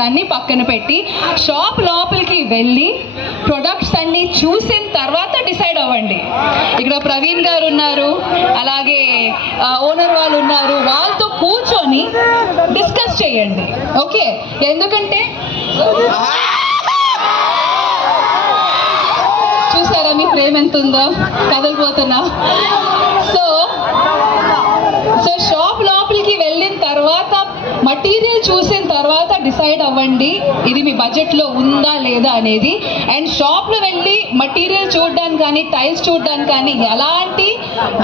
అన్నీ పక్కన పెట్టి షాప్ లోపలికి వెళ్ళి ప్రొడక్ట్స్ అన్నీ చూసిన తర్వాత డిసైడ్ అవ్వండి. ఇక్కడ ప్రవీణ్ గారు ఉన్నారు, అలాగే ఓనర్ వాళ్ళు ఉన్నారు, వాళ్ళతో కూర్చొని డిస్కస్ చేయండి. ఓకే, ఎందుకంటే చూసారా మీ ప్రేమ ఎంత ఉందో, కదలిపోతున్నా. సో షాప్ లోపలికి వెళ్ళిన తర్వాత మటీరియల్ చూసిన తర్వాత డిసైడ్ అవ్వండి ఇది మీ బడ్జెట్లో ఉందా లేదా అనేది. అండ్ షాప్లో వెళ్ళి మటీరియల్ చూడడానికి కానీ టైల్స్ చూడడానికి కానీ ఎలాంటి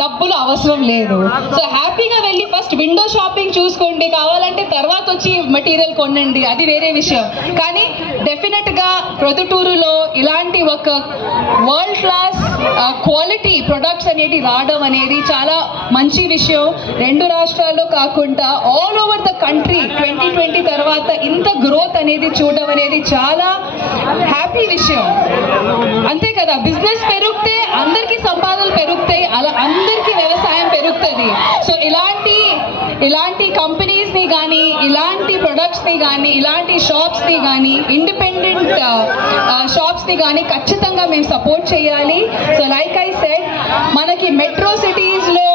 డబ్బులు అవసరం లేదు. సో హ్యాపీగా వెళ్ళి ఫస్ట్ విండో షాపింగ్ చూసుకోండి, కావాలంటే తర్వాత వచ్చి మటీరియల్ కొనండి, అది వేరే విషయం. కానీ డెఫినెట్గా ప్రొద్దుటూరులో ఇలాంటి ఒక వరల్డ్ క్లాస్ క్వాలిటీ ప్రొడక్ట్స్ అనేవి రావడం అనేది చాలా మంచి విషయం. రెండు రాష్ట్రాల్లో కాకుండా ఆల్ ఓవర్ ద కంట్రీ 2020 తర్వాత ఇంత గ్రోత్ అనేది చూడడం అనేది చాలా హ్యాపీ విషయం. అంతే కదా, బిజినెస్ పెరిగితే అందరికీ సంపాదనలు పెరుగుతాయి, అలా అందరికీ వ్యవసాయం పెరుగుతుంది. సో ఇలాంటి కంపెనీస్ని కానీ, ఇలాంటి ప్రొడక్ట్స్ని కానీ, ఇలాంటి షాప్స్ని కానీ, ఇండిపెండెంట్ షాప్స్ని కానీ ఖచ్చితంగా మేము సపోర్ట్ చేయాలి. సో లైక్ ఐ సెడ్, మనకి మెట్రో సిటీస్లో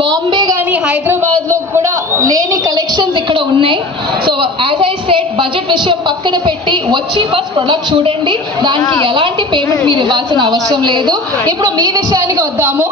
బాంబే కానీ హైదరాబాద్లో కూడా లేని కలెక్షన్స్ ఇక్కడ ఉన్నాయి. So as I said, budget విషయం పక్కన పెట్టి వచ్చి ఫస్ట్ ప్రొడక్ట్ చూడండి, దానికి ఎలాంటి పేమెంట్ మీరు ఇవ్వాల్సిన అవసరం లేదు. ఇప్పుడు మీ విషయానికి వద్దాము.